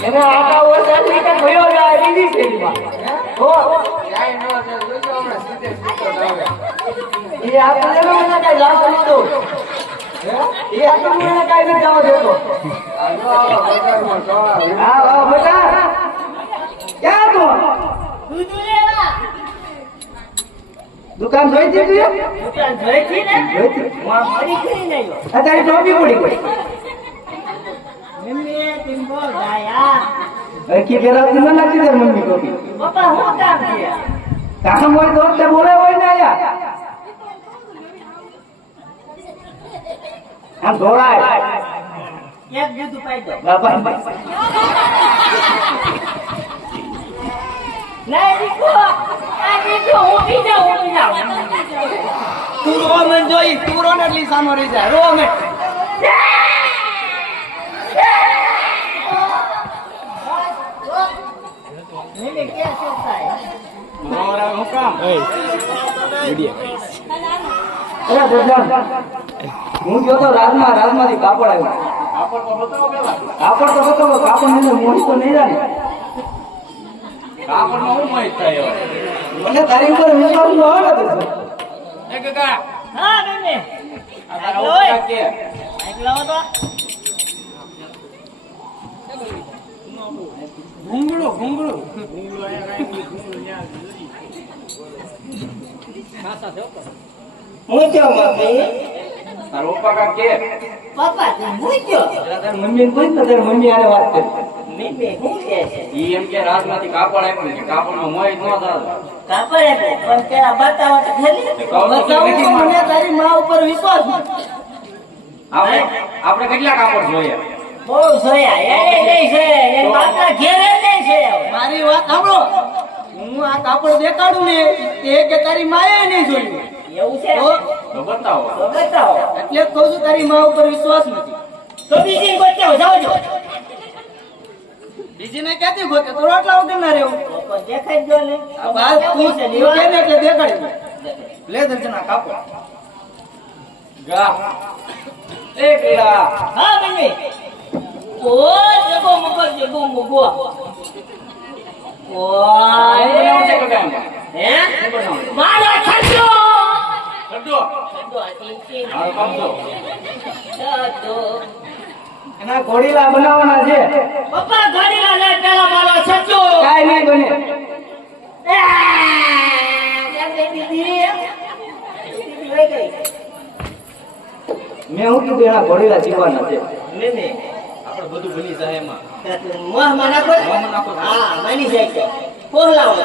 એને આટા ઓછા થી કે ભયો જાય બીજી શેરીમાં હો જાય નો છે જોજો હમણાં સીધે સીધો આવે એ આપણે મને કઈ લાભ ન દો એ આપણે મને કઈ ન જાવ દેતો હા હા બેટા ક્યાં તું દુકાન જોઈ હતી તું દુકાન જોઈ હતી ને જોઈ હતી માં પડી ગઈ ને અત્યારે ટોપી પડી ગઈ મમ્મી તીન બોલ ગયા અરકી ફેરાવતી ન લાગતી તાર મમ્મી ટોપી પપ્પા હું કામ છે કામ હોય તો તે બોલે હોય ને આયા આમ દોડાય એક જુદું પાઈ દો બાપા નહીં દીકો આ દીકો હું પી જાઉં તું રો મન જોઈ તું રો ને એટલી સાનો રહી જાય રો મે નહીં કે શું થાય મોરા હું કામ એ વિડિયો અરે ભગવાન હું જો તો રાજમાંથી કાપડ આવ્યો કાપડ તો બતાવો પેલા કાપડ તો બતાવો કાપડ ને મોડી તો નહીં જાય કાપડ નો હું મોહિત થયો મને તારી ઉપર વિશ્વાસ ન આવે તો એ કાકા હા બેને આ તારો કે એકલાવો તો ઘુંગળો ખાસા થયો હું ક્યાં માફી તારો પપ્પા કે પપ્પા તું હું ક્યો તાર મમ્મી ને કોઈ તાર મમ્મી આને વાત કર મમ્મી હું કે છે ઈ એમ કે રાજમાંથી કાપડ આપ્યું કે કાપડમાં મોય ન થાતો કાપડ આપ્યું પણ તેરા બતાવો તો ખરી બતાવો મને તારી માં ઉપર વિશ્વાસ આપણે કેટલા કાપડ જોયા બહુ જોયા એ નહીં છે એ બાપના ઘેરે નહીં છે મારી વાત સાંભળો હું આ કાપડ દેખાડું ને તે કે તારી માએ નહીં જોયું એવું છે તો બતાવો એટલે કહું છું તારી માં ઉપર વિશ્વાસ નથી તો બીજી બતાવો જાવજો બીજી ને ક્યાંથી ગોતે તો રોટલા વગર ના રહેવું દેખાઈ ગયો ને આ વાત તું છે ને એટલે દેખાડી લે દર્જના કાપડ ગા એકલા હા મમ્મી ઓ જબો મગો ઓય હે મારો છડો એના ઘોડીલા બનાવવાના છે પપ્પા ઘોડીલા લે પેલા મારો છડો કાઈ નહીં બને મેં હું કીધું એના ઘોડીલા જીવવાના છે આપણે બધું બની જાય એમાં મોહ માં નાખો હા માની જાય છે પોહલાવો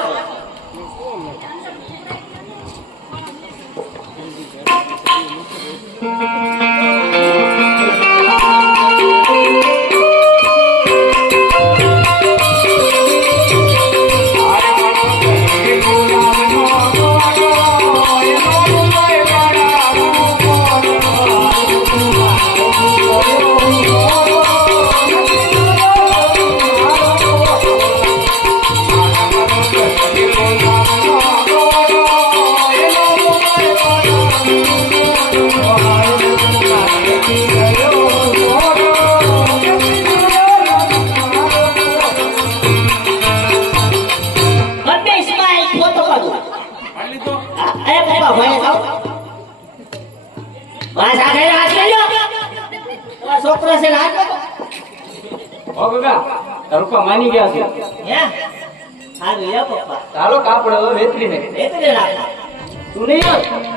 છોકરા છે માની ગયા છે હે હારું લે પપ્પા ચાલો કાપડ હવે વેતરી નાખ તું નહીં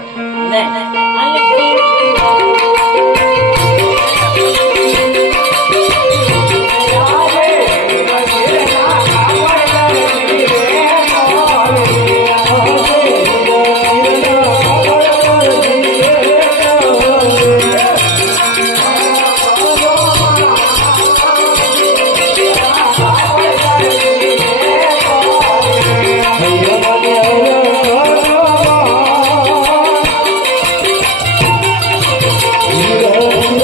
Oh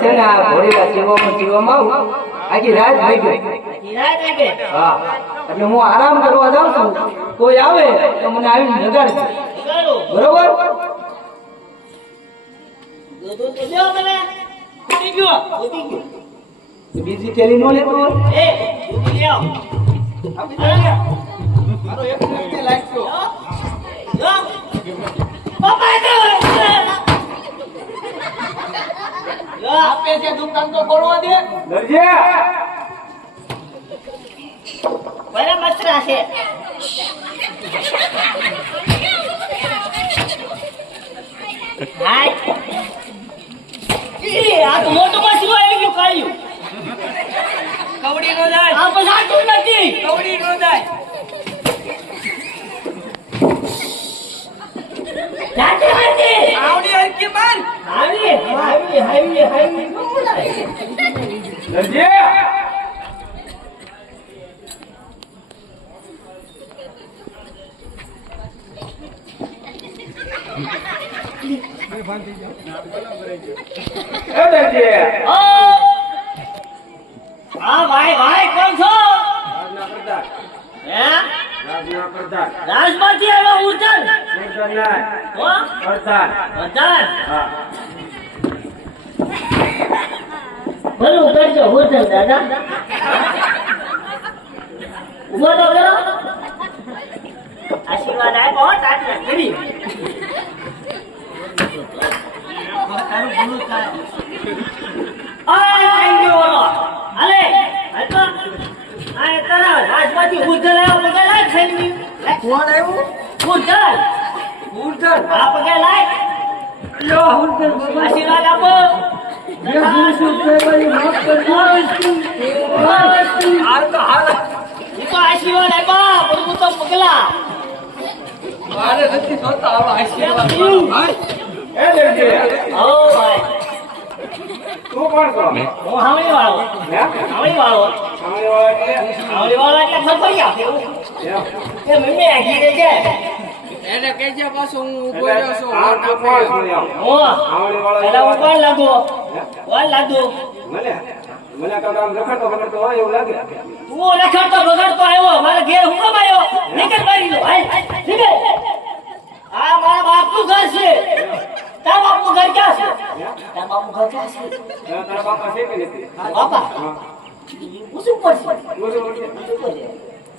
છે ને આ ઘોડીલા જીવવામાં આવું આખી રાત થઈ ગઈ. હા એટલે હું આરામ કરવા જાઉં છું, કોઈ આવે તો મને આવીને જગાડજો. બરોબર? બીજી થેલી નો લેતો હોય? મારો એક મિનિટ લાગતો. આપે છે દુકાન તો ખોલવા દે. દરજી બરા મસ્તરા છે. હાય ઈ આ તો મોટો માસી આવી ગયો કાળ્યું. કવડી નો જાય. આ બસ આટલું નથી. કવડી નો જાય. જાતે હાતે આવડી હરકી માર. હાવી નો બોલાય. દરજી ભાઈ કોણ છો? રાજમાંથી આવ્યો ઉર્ધન. ભલું કરજો ઉર્ધન દાદા. ઉભો તો કરો. આશીર્વાદ આપ્યો તાટલા કરી. તારું ભલું થાય. રાજમાંથી ઉર્ધન આવ્યો. પગે લાય છે. કોણ આવ્યું? ઉર્ધન. હા પગે લાય. આશીર્વાદ આપો. આશીર્વાદ આપ્યા પણ તો પગલા મારે નથી જોતા આવા આશીર્વાદ. તું કોણ છો? હું હાવણી વાળો. હાવણી વાળો એટલે ફરફરિયા. એ મમ્મી આખી દે છે. એને કહેજે પાછો હું ઉભો રહ્યો છું. આ કોણ છો? હું હાવણી વાળો. એટલે હું કોણ લાગુ? કોણ લાગુ? મને તો આમ રખડતો હોય એવું લાગે. તું રખડતો બગડતો આવ્યો મારા ઘેર હુકમ આવ્યો. નીકળ મારી લો. હાલ નીકળ. આ મારા બાપનું ઘર છે. તારા બાપનું ઘર ક્યાં છે? તારા બાપનું ઘર ક્યાં છે? તારા બાપા છે કે નથી? બાપા ઉસું પડશે.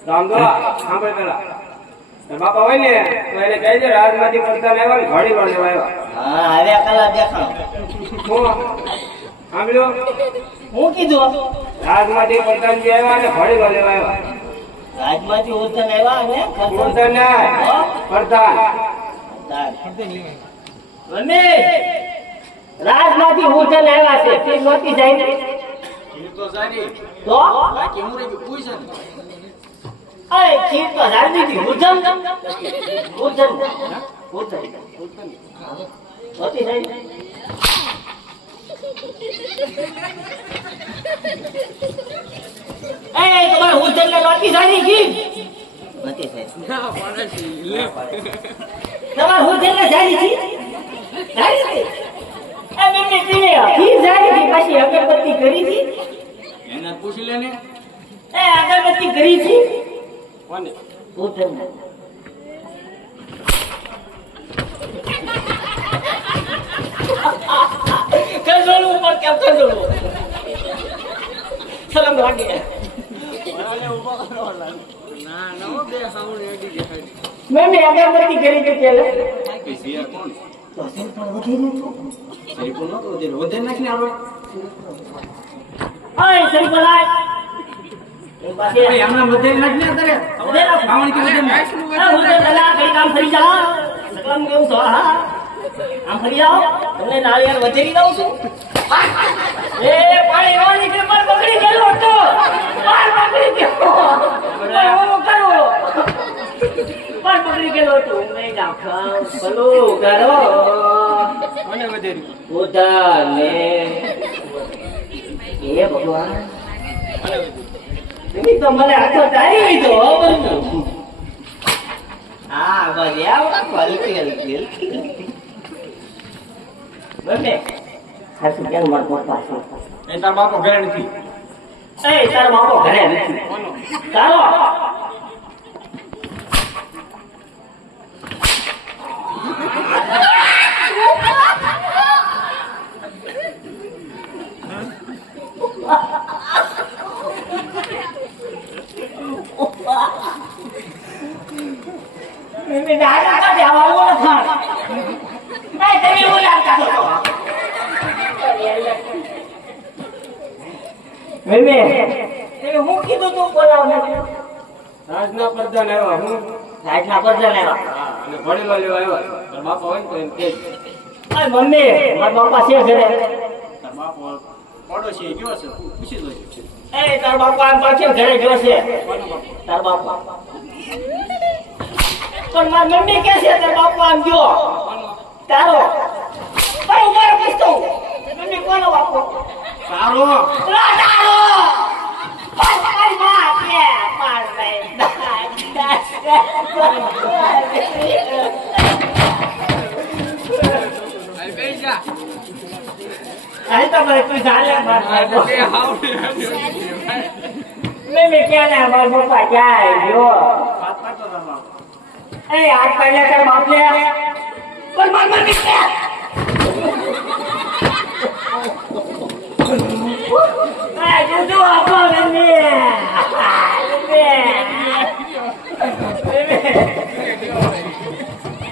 રામદા સાંભળ પેલા. તારા બાપા હોય ને તો એને કહેજે રાજમાંથી પડતા લેવા ઘડી નો લેવા આવ્યા. હા હવે કલા દેખાડો. સાંભળ્યો? હું કીધું રાજમાંથી પડતા જે આવ્યા ને ઘડી નો લેવા આવ્યા. રાજમાંથી ઉર્ધન આવ્યા ને ઉર્ધન ના પડતા. રાજમાંથી ઉર્ધન આવ્યા છે. તે નોતી જાય ને તો સારી તો બાકી હું રે પૂછે ને. અરે ખીર તો રાજનીતિ ઉર્ધન નોતી જાય. એ તમારે ઉર્ધન ને નોતી જાય કી નોતી જાય. ના પાડે લે તમારે ઉર્ધન ને જાય કી જાય. એ મેં પીને કી જાય કી પછી અગરબત્તી કરી હતી. એને પૂછી લેને. એ અગરબત્તી કરી હતી કોને? ઉર્ધન ને. કંજોળું ઉપર કેમ કંજોળું? શરમ લાગે. ના ના બે સાઉન્ડ એડી દેખાય. મેં અગરબત્તી કરી હતી પેલે. કે સિયા કોણ? તો સેલ પર વધી ને તો. સેલ પર નતો વધે નાખને આવે. ઓય સેલ પર આય. એ બાકી આમના વધે નાખને કરે. વધે ના ભાવણ કે વધે ના. વધે પેલા કઈ કામ કરી જા. સકલમ કેવું છો? હા આમ ફરી આવો. તમને નાળિયેર વધેરી દઉં છું. એ પાણી નો નીકળે પર પકડી ગયો તો. પાર પકડી ગયો. હું કરો. પાર પકડી ગયો તો. મેં નાખા. ભલો કરો. મને વધેરી. ઉધાને. એ ભગવાન. મને તો મને હાથો તારી લીધો બધું. હા બસ આવ હલકી હલકી. બને હાસુ કેમ માર પપ્પા છે એ તાર બાપો ઘરે નથી. એ તારો બાપો ઘરે નથી તારો મેં દાદા કા દેવાળો નથી એ તમે બોલાવતા છો મેમે તમે હું કીધું તું બોલાવને રાજના પ્રધાન આવ્યા હું રાજના પરજા લેવા હા, અને ભણેલો લેવા આવ્યા. તાર બાપો હોય ને તો એમ કે અરે મમ્મી મારા બાપા છે ઘરે તાર બાપો પડોશી કેવો છે પૂછી દો. એ તાર બાપા આમ પાછળ ઘરે ગયો છે કોનો બાપો? તાર બાપા પણ મારી મમ્મી કે છે તાર બાપા આમ ગયો કોનો? તારો પણ ઉભા પૂછતો મમ્મી કોનો બાપો તારો. તારો મારી માં કે માર અરે તો ભાઈ તું જાને માર મમ્મી કે ના માર પપ્પા જાય ગયો હાથ પાડતો તાર બાપો. એ આજ પહેલા તાર બાપ લે પણ માર મમ્મી કે આ જો આપો મમ્મી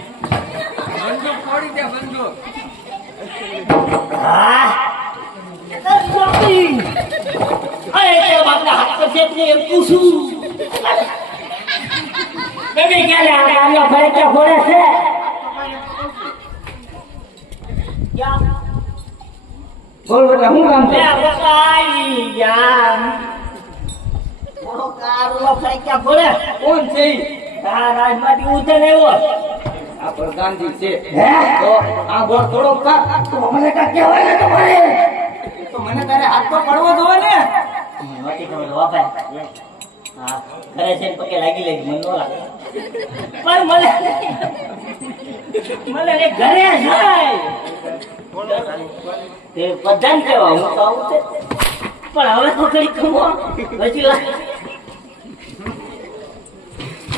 બંદૂક ફોડી દે બંદૂક. હા અરે તે બાપના હાથ પર છે એમ પૂછું બેબી ક્યાં લે આમલા ફરે કે ફોડે છે બોલ બેટા શું કામ છે? લે બકાઈ યાર મોરો કારલો ફરે કે ફોડે કોણ છે ઈ? આ રાજમાંથી ઉતર આવ્યો આ પ્રધાનજી છે. હે તો આ ગોળ થોડો કાક તો મને કા કહેવાય ને તમારે તો મને તારે હાથ તો પડવો જોઈએ ને. નોટી તમે લો ભાઈ હા કરે છે ને પગે લાગી મને નો લાગે પણ મને રે ઘરે જાય તે પ્રધાન કેવા હું તો આવું છે પણ હવે તો કઈ કમો પછી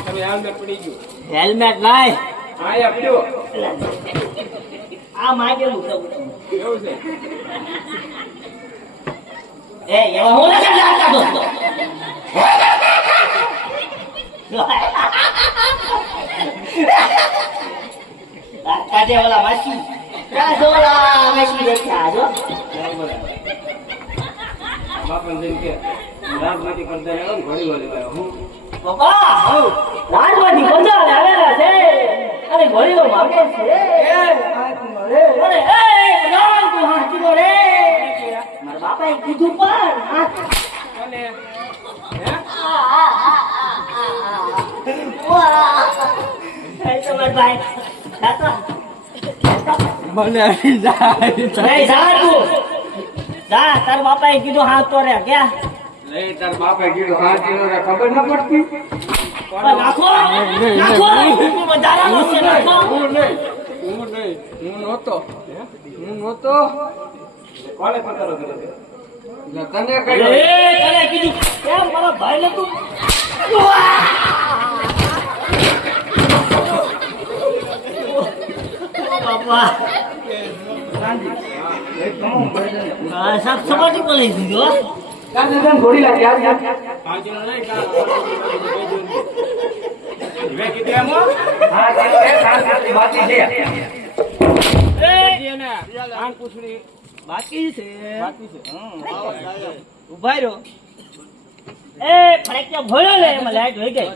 તમે હાલમાં પડી ગયું. હેલ્મેટ લાય આયા પડ્યો. આ માગેલું છે એવું છે. એ એવા હું નથી લાગતા દોસ્તો કાજે વાલા વાસી કાજોલા વાસી દેખ્યા જો બરાબર. બાપાને જઈને કે રાજમાંથી પ્રધાન આવ્યો ને ઘોડીલો લેવા આવ્યો. હું પપ્પા રાજમાંથી બંધા આવેલા છે અને ઘોડીઓ માંગે છે અરે એ પ્રધાન તું હાથી નો રે મારા બાપાએ કીધું પણ હાથ કોને? તમાર ભાઈ જાતો મને જાય. નહીં જા તું જા તાર બાપાએ કીધું હાથ તો રે ક્યાં લઈ તાર બાપે કીધું હા જીરો રે ખબર ન પડતી. નાખો નાખો વધારાનો છે નાખો હું નહોતો. કોને પકડો કર્યો? તને એ કર્યો. તને કીધું કેમ મારો ભાઈ ને તું બાપા સાફ સપાટી બોલી દીધો ઘોડી લાગી આ જીરો નહીં કા વે કીધું એમ હો? હા જીરો એ સાંતી બાકી છે. આન પૂછડી બાકી છે હમ. ઉભા રહ્યો એ ફરક ભોળ્યો લે એમાં લાઈટ હોય ગઈ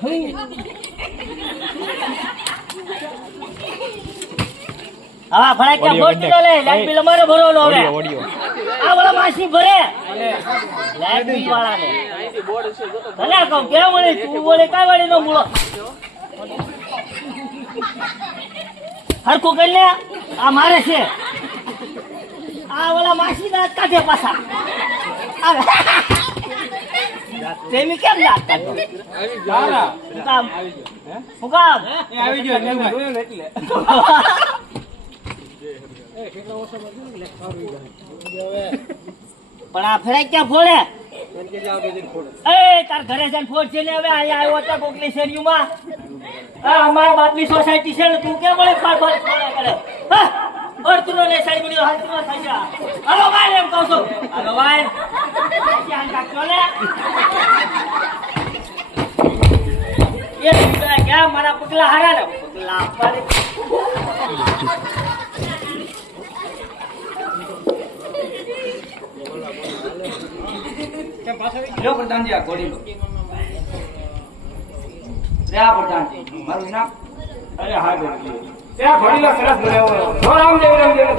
હા ફરક ભોળ્યો લે લાઈટ બિલ અમારે ભરવાનો હવે આ વાળા માસી ભરે લાઈટ બિલ વાળા ને ભલે કહું કેમ વળે તું વળે કાઈ વળે નો મૂળો હરખું કરી લે આ મારે છે આ વાળા માસી દાંત કાઢે પાછા તેમી કેમ દાંત કાઢો તારા હું કામ હું કામ એ આવી ગયો તમે જોયો ને એટલે. એ પણ આ ફેરાય ક્યાં ફોડે? એ તાર ઘરે જઈને ફોડ છે ને હવે અહીંયા આવ્યો તો કોકની શેરીમાં. આ અમારા બાપની સોસાયટી છે ને તું કેમ મળે ફોડ કરે? હા અર્થનો ને સાડી બની હાથનો થઈ જા. હાલો ભાઈ એમ કહું છું. હાલો ભાઈ ધ્યાન રાખજો ને. એ દીકરા ક્યાં મારા પગલા હારા ને પગલા આપવા દે. લો પ્રધાનજી આ ઘોડી લો. રે આ પ્રધાનજી મારું ઇનામ. અરે હા ત્યાં ઘોડીલો સરસ બનાવ્યો. રામદેવ રામદેવ